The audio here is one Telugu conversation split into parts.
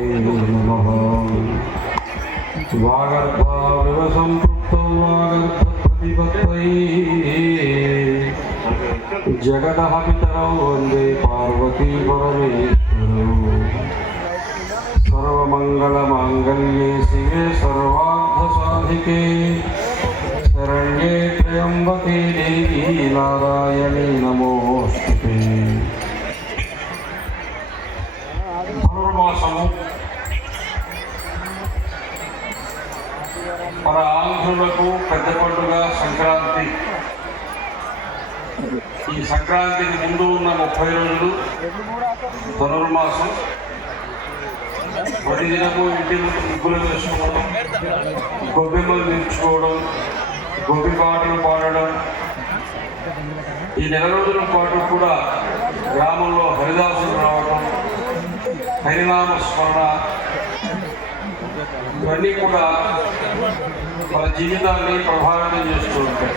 नमः वागर्भाविव सम्पृक्तौ वागर्भप्रतिपत्तये जगतः पितरौ वन्दे पार्वती परमेश्वरौ सर्वमङ्गलमाङ्गल्ये शिवे सर्वार्थसाधिके शरण्ये त्र्यम्बके देवी नारायणे नमोऽस्तुते మన ఆంధ్రులకు పెద్ద పండుగ సంక్రాంతి. ఈ సంక్రాంతికి ముందు ఉన్న ముప్పై రోజులు ధనుర్మాసం ప్రతి దినము ఇంటి ముందు ముగ్గులు వేసుకోవడం గొబ్బెమ్మలు తీర్చుకోవడం గొబ్బి పాటలు పాడడం. ఈ నెల రోజుల పాటు కూడా గ్రామంలో హరిదాసులు రావడం హరినామ స్మరణ ఇవన్నీ కూడా మన జీవితాన్ని ప్రభావితం చేస్తూ ఉంటాయి.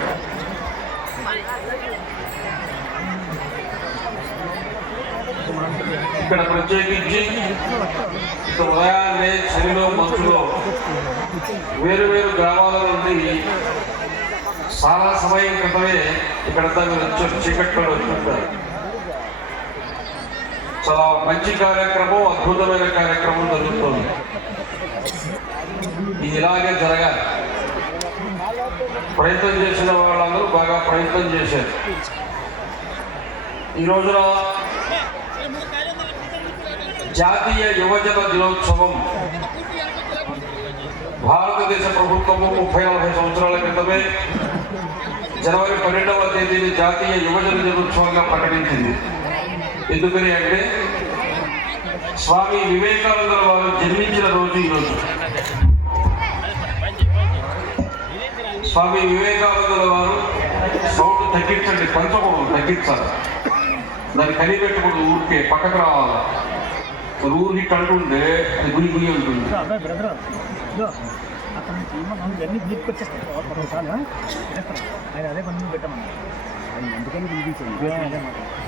ఇక్కడ ప్రత్యేకించి ఉదయాన్నే చలిలో మంచులో వేరు వేరు గ్రామాల నుండి చాలా సమయం క్రితమే ఇక్కడంతా మీరు చీకట్లో వచ్చుంటారు చాలా మంచి కార్యక్రమం అద్భుతమైన కార్యక్రమం జరుగుతుంది. ఇది ఇలాగే జరగాలి. ప్రయత్నం చేసిన వాళ్ళందరూ బాగా ప్రయత్నం చేశారు. ఈ రోజున జాతీయ యువజన దినోత్సవం. భారతదేశ ప్రభుత్వము ముప్పై నలభై సంవత్సరాల క్రితమే జనవరి పన్నెండవ తేదీని జాతీయ యువజన దినోత్సవంగా ప్రకటించింది. ఎందుకని అంటే స్వామి వివేకానంద వారు జన్మించిన రోజు ఈరోజు స్వామి వివేకానందుల వారు సౌండ్ తగ్గించండి పెంచకూడదు తగ్గించాలి. దాన్ని కనిపెట్టకూడదు ఊరికే పక్కకు రావాలి. మరి ఊరికి కంటుంటే అది గురి గురి ఉంటుంది ఇవన్నీ ఆయన అదే పని పెట్టమన్నా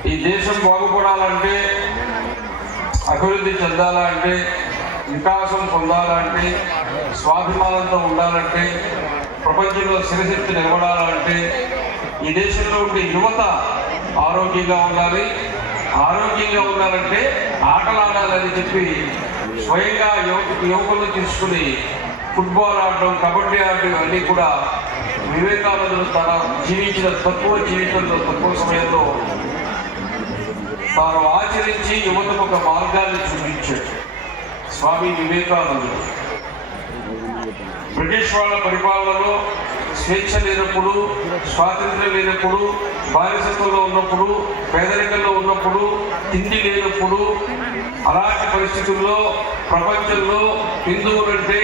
ఈ దేశం బాగుపడాలంటే అభివృద్ధి చెందాలంటే వికాసం పొందాలంటే స్వాభిమానంతో ఉండాలంటే ప్రపంచంలో సిరశక్తి నిలబడాలంటే ఈ దేశంలో ఉండే యువత ఆరోగ్యంగా ఉండాలి. ఆరోగ్యంగా ఉండాలంటే ఆటలు ఆడాలని చెప్పి స్వయంగా యువకు యువకులను తీసుకుని ఫుట్బాల్ ఆడడం కబడ్డీ ఆడడం అన్నీ కూడా వివేకానందుడు తన జీవించిన తక్కువ జీవితంలో తక్కువ సమయంలో తాను ఆచరించి యువతకు ఒక మార్గాన్ని చూపించాడు. స్వామి వివేకానందుడు. బ్రిటిష్ వాళ్ళ పరిపాలనలో స్వేచ్ఛ లేనప్పుడు స్వాతంత్ర్యం లేనప్పుడు బానిసత్వంలో ఉన్నప్పుడు పేదరికంలో ఉన్నప్పుడు తిండి లేనప్పుడు అలాంటి పరిస్థితుల్లో ప్రపంచంలో హిందువులంటే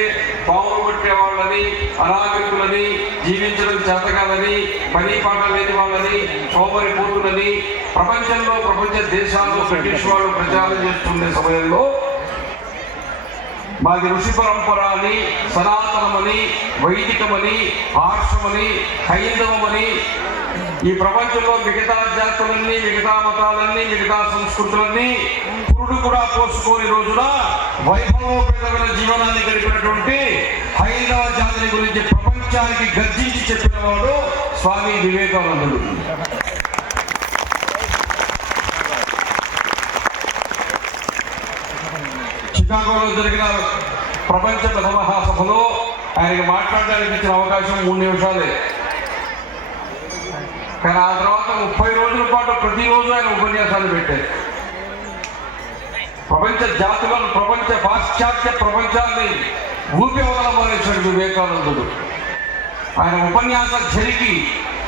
పావులు పట్టే వాళ్ళని అనాగరికులని జీవించడం చేతగాలని పని పాట లేని వాళ్ళని సోమరి పోతులని ప్రపంచంలో ప్రపంచ దేశాల్లో బ్రిటిష్ వాళ్ళు ప్రచారం చేస్తుండే సమయంలో మాది ఋషి పరంపర అని సనాతనమని వైదికమని ఆర్షమని హైందవమని. ఈ ప్రపంచంలో మిగతా జాతులన్నీ మిగతా మతాలన్నీ మిగతా సంస్కృతులన్నీ పురుడు కూడా పోసుకోని రోజున వైభవోపేతమైన జీవనాన్ని గడిపినటువంటి హైందవ జాతిని గురించి ప్రపంచానికి గర్జించి చెప్పిన వాడు స్వామి వివేకానందుడు. చికాగోలో జరిగిన ప్రపంచ సభలో ఆయనకి మాట్లాడడానికి ఇచ్చిన అవకాశం మూడు నిమిషాలే. కానీ ఆ తర్వాత ముప్పై రోజుల పాటు ప్రతిరోజు ఆయన ఉపన్యాసాలు పెట్టారు. ప్రపంచ జాతులను ప్రపంచ పాశ్చాత్య ప్రపంచాన్ని ఊపి వదలమనేసాడు వివేకానందుడు. ఆయన ఉపన్యాస చరికి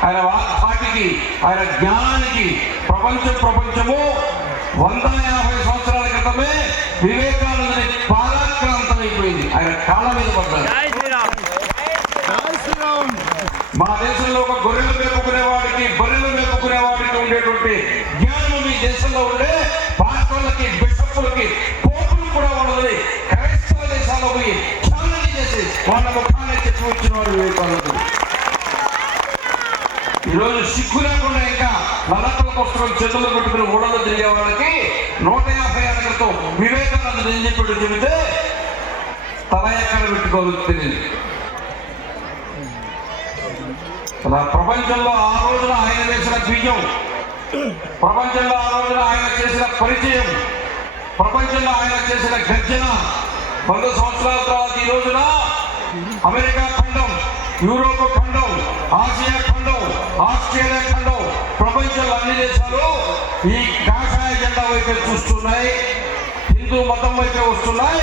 ఆయన వాక్పాటికి ఆయన జ్ఞానానికి ప్రపంచం ప్రపంచము వంద యాభై సంవత్సరాల క్రితమే వివేకానందుని పాదాక్రాంతం అయిపోయింది. ఆయన కాళ్ళ మీద పడ్డారు మా దేశంలో ఒక గొర్రెలు మేపుకునేవాడికి బర్రెలు మేపుకునేవాడికి ఉండేటువంటి జ్ఞానం మీ దేశంలో ఉండే పాస్టర్లకి బిషప్పులకి పోపులు కూడా ఉండదు క్రైస్తవ దేశాల్లో పోయి ఛాలెంజ్ చేసి వాళ్ళ ముఖాన్ని చెప్పి వచ్చిన వాడు వివేకానందుడు. ఈరోజు సిక్కు లేకుండా ఇంకా నల్లకల పుస్తకం చేతుల్లో పెట్టుకుని ఊళ్ళలో తిరిగే వాళ్ళకి నూట యాభై ఏళ్ళ క్రితం వివేకానందుడు ఏం చెప్పాడు చెబితే పెట్టుకోవాలో తెలియదు. అలా ప్రపంచంలో ఆ రోజున ఆయన వేసిన బీజం ప్రపంచంలో ఆ రోజున ఆయన చేసిన పరిచయం ప్రపంచంలో ఆయన చేసిన గర్జన వంద సంవత్సరాల తర్వాత ఈ రోజున అమెరికా ఖండం యూరోప్ ఖండం ఆస్ట్రేలియా ఖండం ప్రపంచంలో అన్ని దేశాలు ఈ కాషాయ జెండా వైపు చూస్తున్నాయి. హిందూ మతం వైపు వస్తున్నాయి.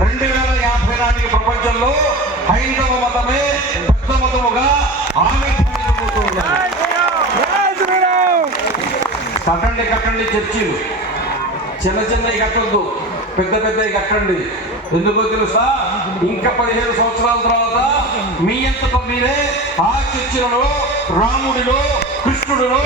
రెండు వేల యాభై నాటికి ప్రపంచంలో హైందవ మతమే పెద్ద మతముగా కట్టండి కట్టండి చర్చిలు. చిన్న చిన్నవి కట్టద్దు. పెద్ద పెద్దవి కట్టండి. ఎందుకో తెలుసా? ఇంకా పదిహేను సంవత్సరాల తర్వాత మీ అంతటా మీరే ఆ చర్చిలలో రాముడిలో కృష్ణుడిలో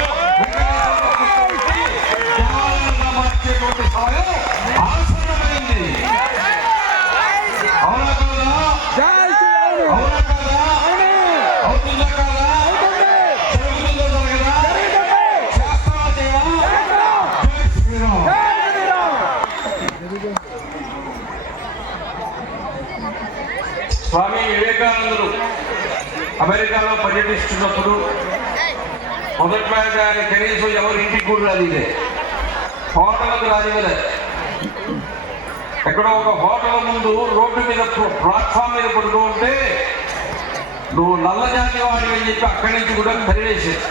అమెరికాలో పర్యటిస్తున్నప్పుడు మొదట్లో ఆయన కనీసం ఎవరి ఇంటికి కూడా రాదిలే హోటల్కి రానివ్వలే ఎక్కడో ఒక హోటల్ ముందు రోడ్డు మీద ప్లాట్ఫామ్ మీద పడుతూ ఉంటే నువ్వు నల్ల జాతి వాడివి అని చెప్పి అక్కడి నుంచి కూడా తరివేసేది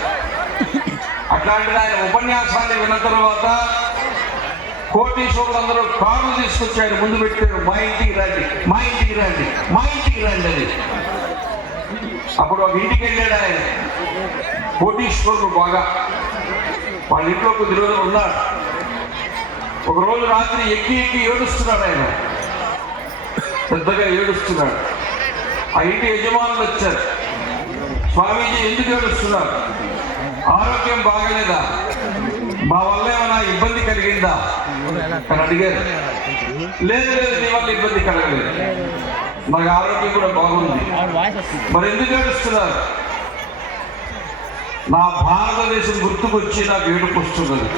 అట్లాంటిది ఆయన ఉపన్యాసాన్ని విన్న తర్వాత కోటీశ్వరులందరూ కారు తీసుకొచ్చారు. ముందు పెట్టారు మా ఇంటికి రండి మా ఇంటికి రండి మా ఇంటికి రండి అని. అప్పుడు ఒక ఇంటికి వెళ్ళాడు ఆయన. కోటీశ్వరుడు బాగా. వాళ్ళ ఇంట్లో కొద్ది రోజులు ఉన్నాడు. ఒక రోజు రాత్రి ఎక్కి ఎక్కి ఏడుస్తున్నాడు ఆయన. పెద్దగా ఏడుస్తున్నాడు. ఆ ఇంటి యజమానులు వచ్చారు. స్వామీజీ ఎందుకు ఏడుస్తున్నారు? ఆరోగ్యం బాగలేదా? మా వల్ల ఏమైనా ఇబ్బంది కలిగిందా? అని అడిగారు. లేదు లేదు నీ వల్ల ఇబ్బంది కలగలేదు. నాకు ఆరోగ్యం కూడా బాగుంది. మరి ఎందుకు ఏడుస్తున్నారు? నా భారతదేశం గుర్తుకొచ్చి నాకు ఏడుపు వస్తున్నది.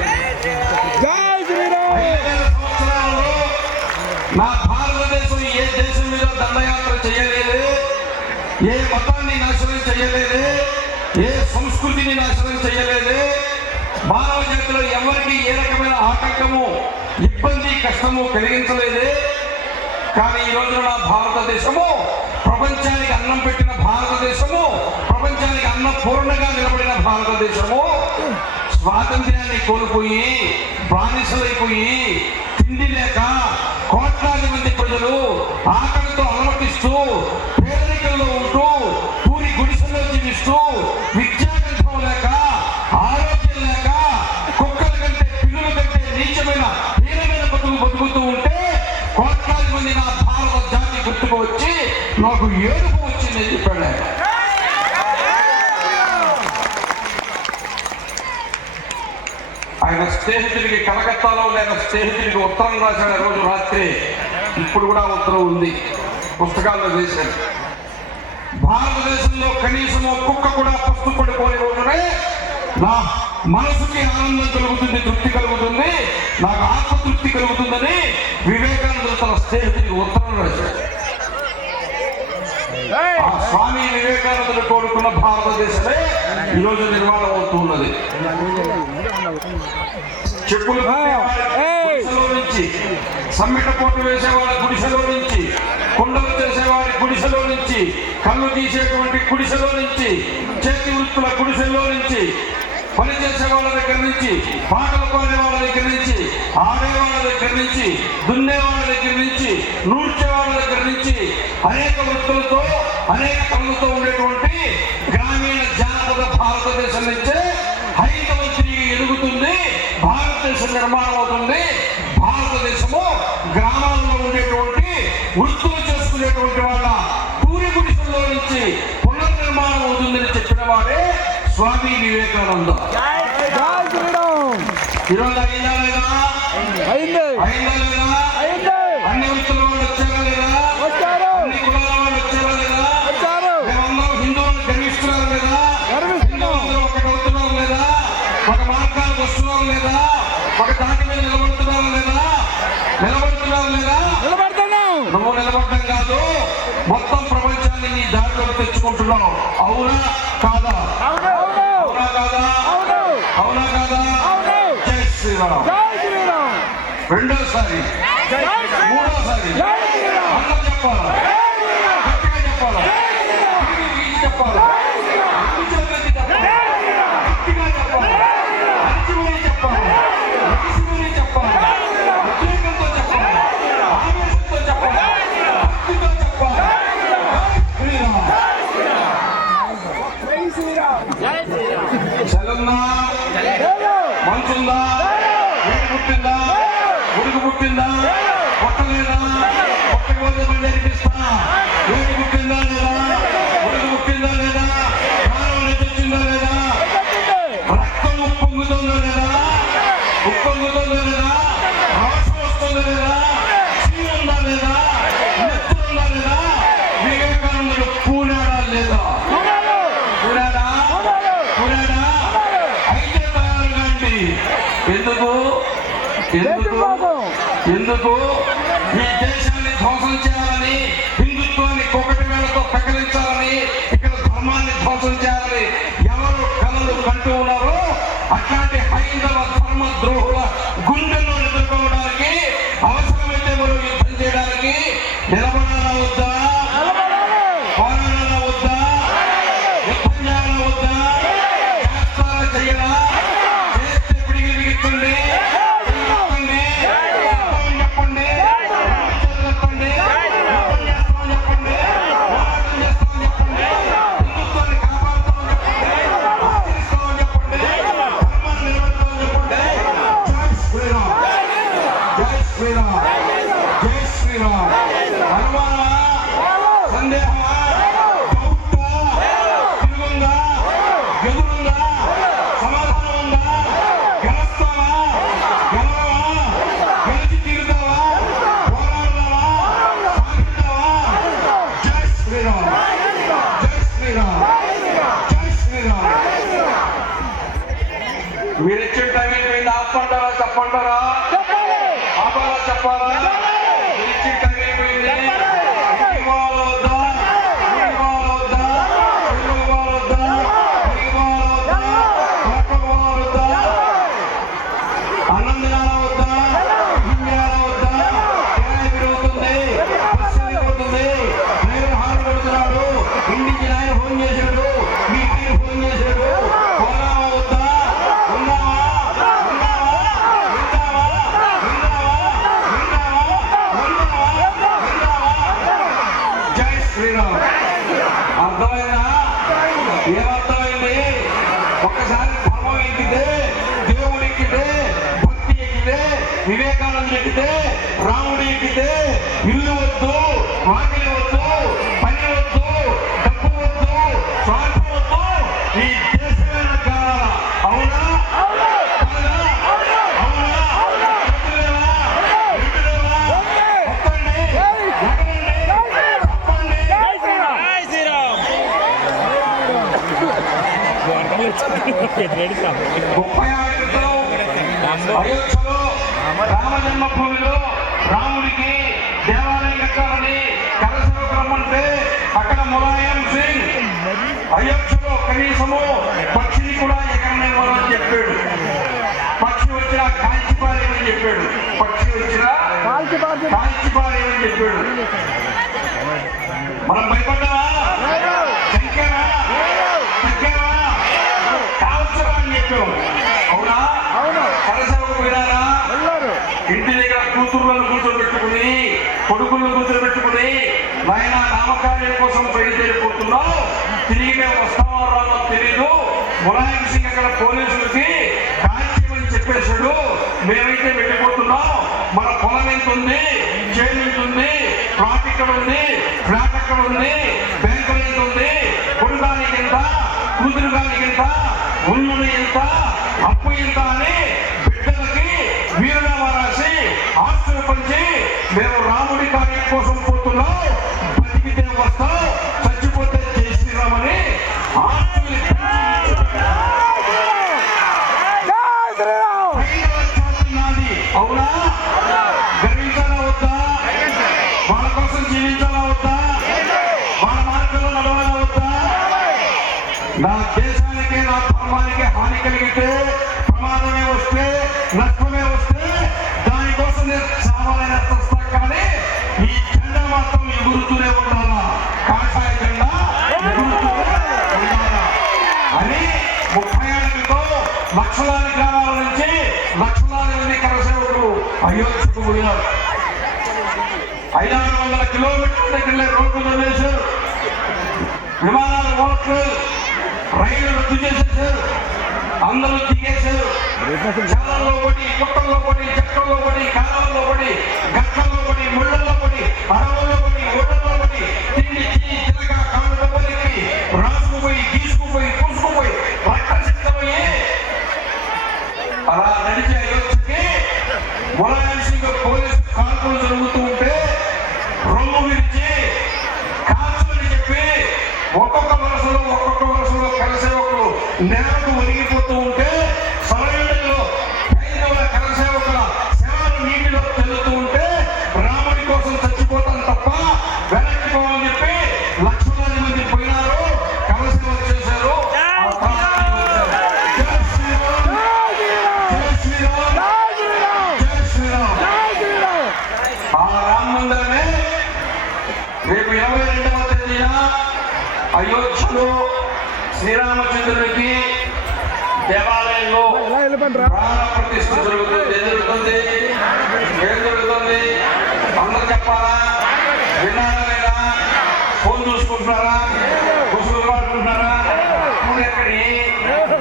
నా భారతదేశం ఏ దేశం మీద దండయాత్ర చేయలేదు ఏ మతాన్ని నాశనం చేయలేదు ఏ సంస్కృతిని నాశనం చేయలేదు. మానవ జాతిలో ఎవరికి ఏ రకమైన ఆటంకము ఇబ్బంది కష్టము కలిగించలేదు. కానీ ఈ రోజున మా భారతదేశము ప్రపంచానికి అన్నం పెట్టిన భారతదేశము ప్రపంచానికి అన్న పూర్ణగా నిలబడిన భారతదేశము స్వాతంత్ర్యాన్ని కోల్పోయి బానిసలైపోయి తిండి లేక కోట్లాది మంది ప్రజలు ఆకలితో అలమటిస్తూ పేదరికల్లో ఉంటూ పూరి గుడిసెల్లో జీవిస్తూ ఏడుపు వచ్చిందని చెప్పాడు. ఆయన. ఆయన స్నేహితుడికి కలకత్తాలో ఉండే ఆయన స్నేహితుడికి ఉత్తరం రాశాడు రోజు రాత్రి ఇప్పుడు కూడా ఉత్తరం ఉంది. పుస్తకాల్లో వేశాడు. భారతదేశంలో కనీసం ఒక్కొక్క కుక్క కూడా పస్తు పడిపోయే రోజునే నా మనసుకి ఆనందం కలుగుతుంది తృప్తి కలుగుతుంది నాకు ఆత్మతృప్తి కలుగుతుందని వివేకానంద తన స్నేహితుడికి ఉత్తరం రాశాడు. ఆ స్వామి వివేకానందుడు కోరుకున్న భారతదేశమే ఈరోజు నిర్మాణం అవుతున్నది చెప్పులు నుంచి సమ్మెట పోటు వేసేవాడి గుడిసెలో నుంచి కుండలు చేసేవాడి గుడిసెలో నుంచి కళ్ళు తీసేటువంటి గుడిసెలో నుంచి చేతి వృత్తుల గుడిసెల్లో నుంచి పని చేసే వాళ్ళ దగ్గర నుంచి పాటలు పాడే వాళ్ళ దగ్గర నుంచి ఆడే వాళ్ళ దగ్గర నుంచి దున్నే వాళ్ళ దగ్గర నుంచి నూర్చే వాళ్ళ దగ్గర నుంచి అనేక వృత్తులతో అనేక పనులతో ఉండేటువంటి గ్రామీణ జానపద భారతదేశం నుంచే హైందవ తిరిగి ఎదుగుతుంది. భారతదేశ నిర్మాణం అవుతుంది భారతదేశము గ్రామాల్లో ఉండేటువంటి వృత్తులు చేసుకునేటువంటి వాళ్ళ పూరి గుడిసెల్లో నుంచి పునర్నిర్మాణం అవుతుందని చెప్పిన వాడే స్వామి వివేకానంద ఈరోజు అయిందా లేదా అయింది. అయిందా. లేదా అయింది అన్ని వృత్తుల వాళ్ళు వచ్చారా. లేదా వచ్చారు అన్ని కులాల వాళ్ళు వచ్చారా లేదా వచ్చారు మేమందరం గర్విస్తున్నారు లేదా. హిందువులందరూ ఒకటి అవుతున్నారు లేదా ఒక మార్గానికి వస్తున్నారు లేదా ఒక దాటి మీద నిలబడుతున్నారు లేదా నిలబడుతున్నారు లేదా నిలబడుతున్నాం. నువ్వు నిలబడటం కాదు మొత్తం చేసుకుంటున్నాం అవునా కాదా అవునా కాదా అవునా కాదా జై శ్రీరామ్ రెండోసారి మూడోసారి అందరూ చెప్పాలా గట్టిగా చెప్పాలా తిరిగి వీధి చెప్పాలా అన్ని చేతులెత్తి చెప్పాలా గట్టిగా చెప్పాలా నేర్పిస్తా వేడి పుట్టిందా లేదా? ఉడుకు పుట్టిందా లేదా? ప్రాణం నిలిచిందా లేదా? రక్తం ఉప్పొంగుతుందా లేదా? ఉప్పొంగుతుందా లేదా? రోషం వస్తుందా లేదా? చీ ఉందా లేదా? నెత్తురు ఉందా లేదా? వివేకానందుడు కూనాడా లేదా? కూనాడా కూనాడా అయితే తయారు కాండి. ఎందుకు? ఎందుకు? ఎందుకు? ఈ దేశాన్ని ధ్వంసం చేయాలని హిందుత్వాన్ని కొకటి వేళతో ప్రకటించాలని ఇక్కడ ధర్మాన్ని ధ్వంసం చేయాలని ఎవరు కలలు కంటూ ఉన్నారో అట్లాంటి హైందవ ధర్మ ద్రోహం ముప్పై ఆరు క్రితం అయోధ్యలో రామ జన్మభూమిలో రాముడికి దేవాలయం కట్టాలని కలసరకు రమ్మంటే అక్కడ ములాయం సింగ్ అయోధ్యలో కనీసము పక్షిని కూడా ఎగరనివ్వాలని చెప్పాడు. పక్షి వచ్చినా కాల్చిపారేమని చెప్పాడు. పక్షి వచ్చినా కాల్చిపారేమని చెప్పాడు. మనం శంకరా కాల్చరా అని చెప్పాం అవునా. కలసరకు పోయినారా ఇంటి దగ్గర కూతుర్లను కూర్చోబెట్టుకుని కొడుకులను కూర్చోబెట్టుకుని నాయన నామకార్యం కోసం బయలుదేరిపోతున్నావు. తిరిగి మేము వస్తామో రామో తెలీదు. ములాయం సింగ్ అక్కడ పోలీసులకి కాల్చేయమని చెప్పేశాడు. మేమైతే వెళ్ళిపోతున్నాం. మన పొలం ఎంత ఉంది చేను ఎంత ఉంది ప్లాట్ ఇక్కడ ఉంది ఫ్లాట్ అక్కడ ఉంది. అయోధ్యకు పోయినారు ఐదారు వందల కిలోమీటర్ల దగ్గర రోడ్లు వదిలేశారు. విమానాలు ఓట్లు రైళ్ళు రద్దు చేసేసారు అందరూ దిగేశారు. చాలల్లో పడి కుట్టల్లో పడి చెక్కల్లో పడి కాలాల్లో పడి గట్టల్లో పడి ముళ్ళల్లో పడి అడవుల్లో పడి ఊళ్ళల్లో పడి తిండి తిని తినక కాళ్ళు దెబ్బలకి రాసుకుపోయి గీసుకుపోయి పూసుకుపోయి రక్తసిద్ధమయ్యి అలా నడిచే అయోధ్యకి మొలయాల్సింగా మార్పులు జరుగుతూ ఉంటే రొమ్ము విరిచి కాల్చమని చెప్పి ఒక్కొక్క వరుసలో ఒక్కొక్క వరుసలో కలిసే ఒకరు నేలకు ఒరిగిపోతూ ఉంటే సరైన ప్రాణ ప్రతిష్ఠ జరుగుతుంది ఏం ఏం జరుగుతుంది అందరూ చెప్పాలా విన్నారా లేదా ఫోన్ చూసుకుంటున్నారా కుసులు వాడుకుంటున్నారా పూలు ఎక్కడి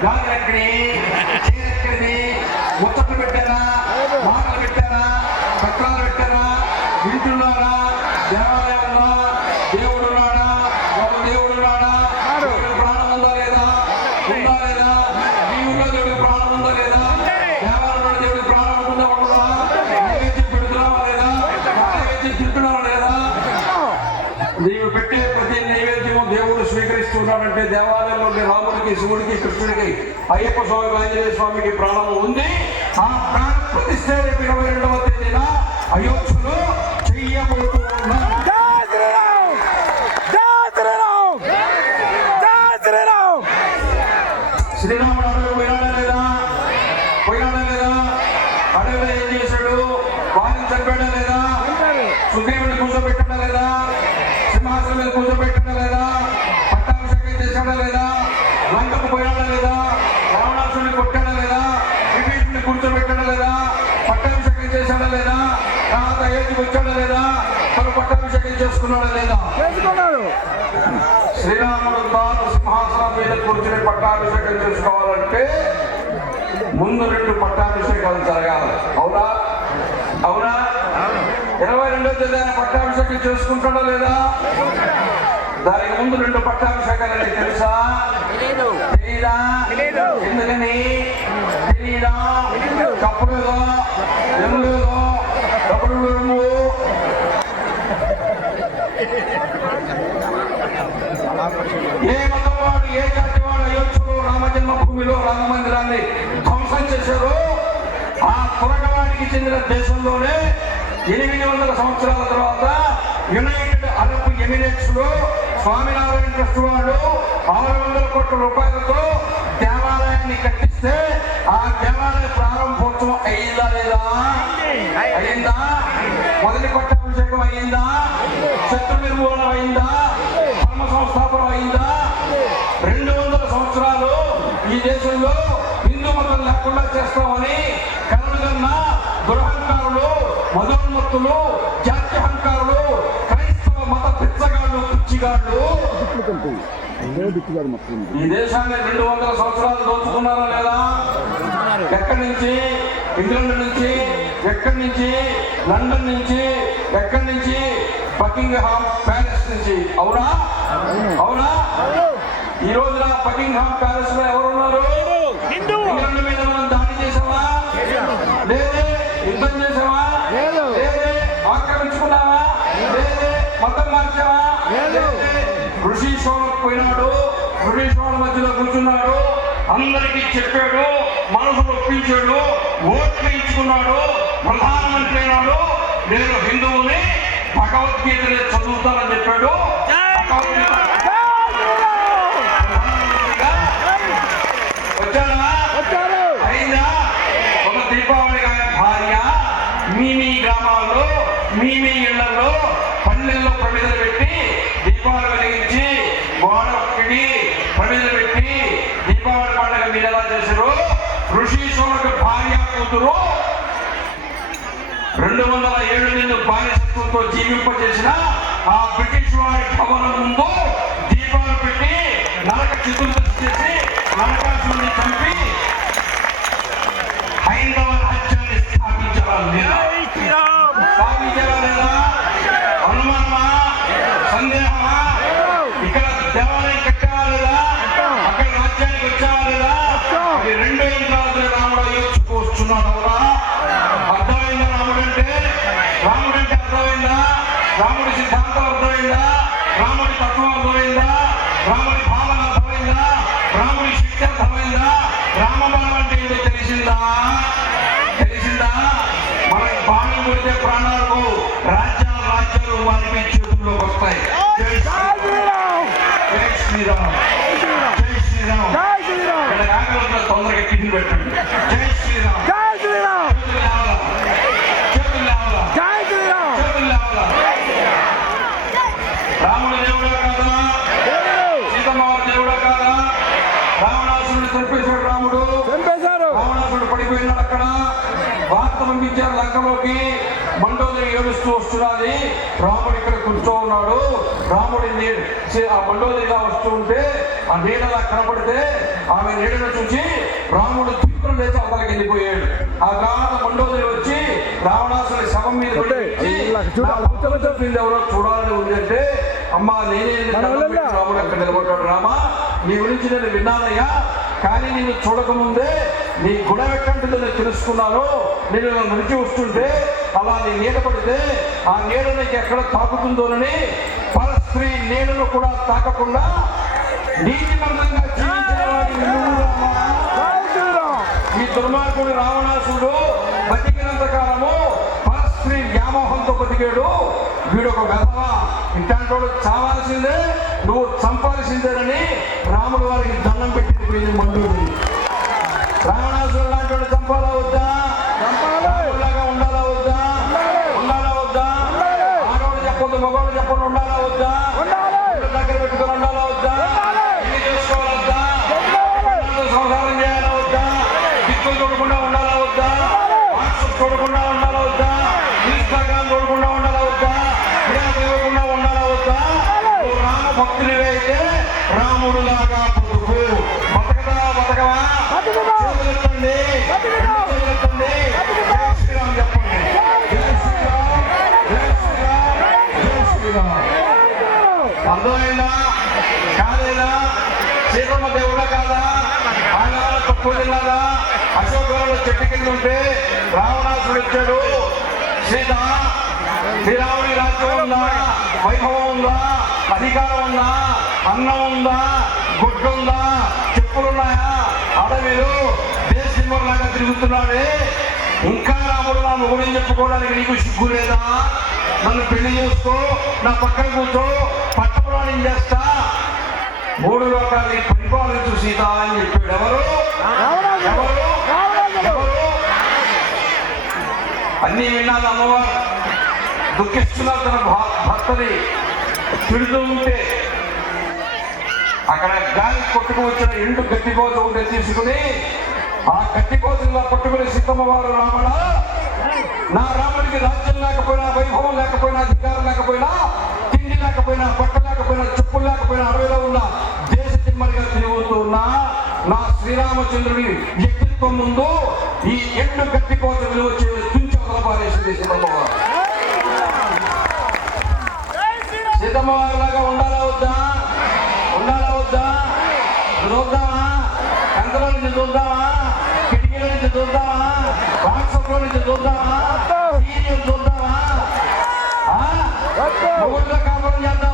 గాజులు ఎక్కడి పెట్టారా మాటలు పెట్టారా పత్రాలు పెట్టారా వింటున్నారా దేవాలయాల్లో శివుడికి కృష్ణుడికి అయ్యప్ప స్వామి ఆంజనేయ స్వామికి ప్రాణం ఉంది. ఆ ప్రాణ ప్రతిష్ట రేపు ఇరవై రెండవ తేదీన అయోధ్య చెయ్యబోతూ ఉన్నాం శ్రీరాముడు అడవి పోయినాడా లేదా పోయినాడా లేదా అడవిలో ఏం చేశాడు వారిని చంపాడా లేదా సుగ్రీవుని కూర్చోబెట్టడా లేదా సింహాసనం మీద కూర్చోబెట్టడా లేదా పట్టాభిషేకం చేశాడా లేదా లంకకు పోయాడా లేదా రావణాసుని కొట్టాడా లేదా విభీషణుని కూర్చోబెట్టాడా లేదా పట్టాభిషేకం చేశాడా లేదా? తర్వాత అయోధ్యకు వచ్చాడా లేదా? తను పట్టాభిషేకం చేసుకున్నాడా లేదా? శ్రీరాముడు తాను సింహాసనం మీద కూర్చుని పట్టాభిషేకం చేసుకోవాలంటే ముందు రెండు పట్టాభిషేకాలు జరగాలి. అవునా? అవునా? ఇరవై రెండో తేదీ పట్టాభిషేకం చేసుకుంటాడా లేదా? దానికి ముందు రెండు పట్టాభిషేకాలు నీకు తెలుసా? తెలీదా. ఎందుకని? తెలీదా? ఏం మతం వాడు ఏ జాతి వాడు అయోధ్యలో రామజన్మభూమిలో రామ మందిరాన్ని ధ్వంసం చేశారో ఆ తురగవాడికి చెందిన దేశంలోనే ఎనిమిది వందల సంవత్సరాల తర్వాత యునైటెడ్ అరబ్ ఎమిరేట్స్లో స్వామినారాయణ ట్రస్ట్ వాళ్ళు ఆరు వందల కోట్ల రూపాయలతో దేవాలయాన్ని కట్టిస్తే ఆ దేవాలయ ప్రారంభోత్సవం అయిందా లేదా? అయిందా? మొదటి పట్టాభిషేకం అయిందా? శత్రు నిర్మూలన అయిందా? ధర్మ సంస్థాపనం అయిందా? రెండు వందల సంవత్సరాలు ఈ దేశంలో హిందూ మతం లేకుండా చేస్తామని కలలుగన్న దురహంకారులు మదోన్మత్తులు ఈ దేశాన్ని రెండు వందల సంవత్సరాలు దోచుకున్నారా లేదా? ఎక్కడి నుంచి? ఇంగ్లాండ్ నుంచి? ఎక్కడి నుంచి? లండన్ నుంచి? ఎక్కడి నుంచి? బకింగ్హామ్ ప్యాలెస్ నుంచి. అవునా? అవునా? ఈ రోజున బకింగ్హామ్ ప్యాలెస్లో ఎవరున్నారు? ఇంగ్లాండ్ మీద మనం దాడి చేసామా లేదే యుద్ధం చేసామా లేదే. ఆక్రమించుకున్నావా మొత్తం మార్చావా? ఋషి సోలకు పోయినాడు ఋషి సోల మధ్యలో కూర్చున్నాడు అందరికీ చెప్పాడు మనసు ఒప్పించాడు ఓటు పెంచుకున్నాడు ప్రధానమంత్రి అయినాడు. నేను హిందువుని భగవద్గీత చదువుతానని చెప్పాడు. ఒక దీపావళి గారి భార్య మీ మీ గ్రామాల్లో మీ మీ ఇళ్ళలో మందిరంలో ప్రమిదలు పెట్టి దీపాలు వెలిగించి గోడకి ప్రమిదలు పెట్టి దీపావళి పండుగ మీరు ఎలా చేశారు ఋషీశ్వరుడు భార్య కూతురు రెండు వందల ఏడు మంది బానిసత్వంతో జీవింపజేసిన ఆ బ్రిటిష్ వారి భవనం ముందు దీపాలు పెట్టి నరక చతుర్దశి చేసి నరకాసుని చంపి హైందవ రాజ్యాన్ని స్థాపించాలి స్థాపించాలా లేదా? తెలిసిందా తెలిసిందా మన బాణం కొడితే ప్రాణాలు పోవు. రాజ్యాలు రాజ్యాలు వారి చేతుల్లోకి వస్తాయి. జై శ్రీరామ్. జై శ్రీరామ్. ఇక్కడ కాకపోతే తొందరగా కింది పెట్టండి. జై పంపించారు లంకలోకి మండోదరి ఏడుస్తూ వస్తున్నది. రాముడు ఇక్కడ కూర్చో ఉన్నాడు. రాముడి ఆ మండోదరిగా వస్తూ ఉంటే ఆ నీడలా కనపడితే ఆమె నీడను చూసి రాముడు దిక్కులు లేచి అవతలకి వెళ్ళిపోయాడు. ఆ తర్వాత మండోదరి వచ్చి రావణాసుడి శవం మీద పడి కొట్టే. వచ్చి, ఇలా చూడు, "నా అలా భర్త చెప్పింది ఎవరో చూడాలని ఉంది అంటే అమ్మా నేనే రాముడు అక్కడ నిలబడ్డాడు రామా. నీ గురించి నేను విన్నానయ్యా. కానీ నేను చూడకముందే నీ గుణం ఎట్టంటిదో నేను తెలుసుకున్నాను నేను నడిచి వస్తుంటే అలా నీ నీడ పడితే ఆ నీడ నీకు ఎక్కడ తాకుతుందోనని పరస్త్రీ నీడను కూడా తాకకుండా నీతిమంతంగా జీవించిన ఈ దుర్మార్గుడు రావణాసుడు బతికినంత కాలము పరస్త్రీ వ్యామోహంతో బతికాడు. వీడు ఒక వెధవ. ఇట్లాంటి వాడు చావాల్సిందే నువ్వు చంపాల్సిందేనని రాముడు వారికి దండం పెట్టి పోయింది రావణాసుడు లాంటి చంపాలా వద్దా? ఉండాలా వద్దా? ఉండాలా. వద్దా? ఆడవాడు చెప్పొద్దు మగవాడు చెప్పొద్దు ఉండాలా వద్దా? దగ్గర పెట్టుకొని ఉండాలా వద్దా? చేసుకోవాలొద్దా సంసారం చేయాలా వద్దా? దిక్కులు చూడకుండా ఉండాలా వద్దా? చూడకుండా ఆయన అశోకరావు చెట్టు కింద ఉంటే రావణాసుడు వచ్చాడు. సీత శ్రీరాముడి రాజ్యం ఉందా? వైభవం ఉందా? అధికారం ఉందా? అన్నం ఉందా? గుడ్డు ఉందా? చెప్పులున్నాయా? అడవిలో దేశంలాగా తిరుగుతున్నాడే. ఇంకా రాముడు నా మొగుడిని చెప్పుకోవడానికి నీకు సిగ్గు లేదా? నన్ను పెళ్ళి చేసుకో నా పక్కన కూర్చో పట్టపురాణం చేస్తా. మూడు లోకాన్ని పరిపాలించు సీత అని చెప్పాడు. ఎవరు? అన్ని విన్నాను అమ్మవారు? దుఃఖిస్తున్నారు తన భర్తని. తిడుతూ ఉంటే అక్కడ గాలి కొట్టుకు వచ్చిన ఎండు గట్టిపోతూ ఉంటే తీసుకుని ఆ గట్టిపోతులా పట్టుకుని సీతమ్మ వారు రావణ. నా రాముడికి రాజ్యం లేకపోయినా వైభవం లేకపోయినా అధికారం లేకపోయినా తిండి లేకపోయినా బట్ట లేకపోయినా చెప్పులు లేకపోయినా అడవిలో ఉన్న నా శ్రీరామచంద్రుడి వ్యక్తిత్వం ముందు ఈ ఎండు గట్టిపోత విలువ చేసి తుంచి అవతల పారేసింది సీతమ్మ వారు సీతమ్మ వారిలాగా ఉండాలా వద్దా? ఉండాలా వద్దా? చూద్దామా? కంతలో నుంచి చూద్దామా? కిటికీలో నుంచి చూద్దామా? వాట్సాప్లో నుంచి చూద్దామా? చూద్దామా? కాపురం చేద్దామా?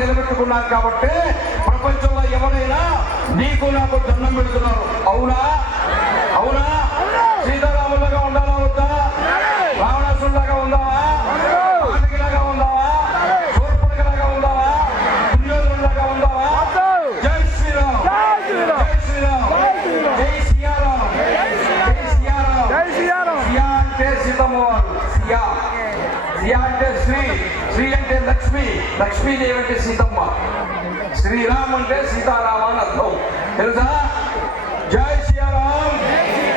నిలబెట్టుకున్నారు కాబట్టి ప్రపంచంలో ఎవరైనా నీకు నాకు దండం పెడుతున్నారు. అవునా? అవునా? సీతారాములుగా లక్ష్మి లక్ష్మీదేవి అంటే సీతమ్మ. శ్రీరామ్ అంటే సీతారామ అని అర్థం. తెలుసా? జై సియారాం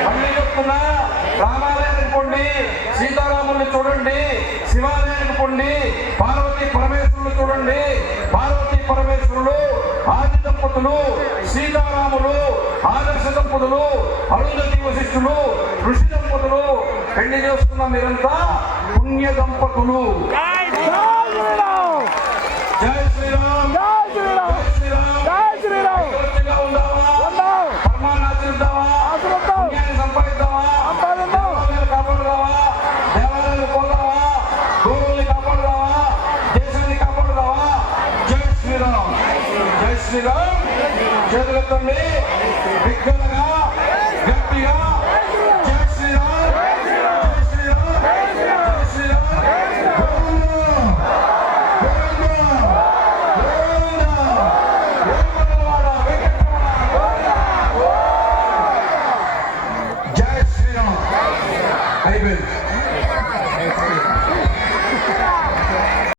మళ్ళీ చెప్తున్నా. రామాలయానికి పొండి సీతారాముల్ని చూడండి శివాలయానికి పొండి పార్వతీ పరమేశ్వరులు చూడండి పార్వతీ పరమేశ్వరులు ఆది దంపతులు సీతారాములు ఆదర్శ దంపతులు అరుంధతి వశిష్ఠులు ఋషి దంపతులు. పెళ్ళి చేసుకున్న మీరంతా పుణ్య దంపతులు. శ్రీరామ్. జై శ్రీరామ్. ఐకమత్యంగా ఉందామా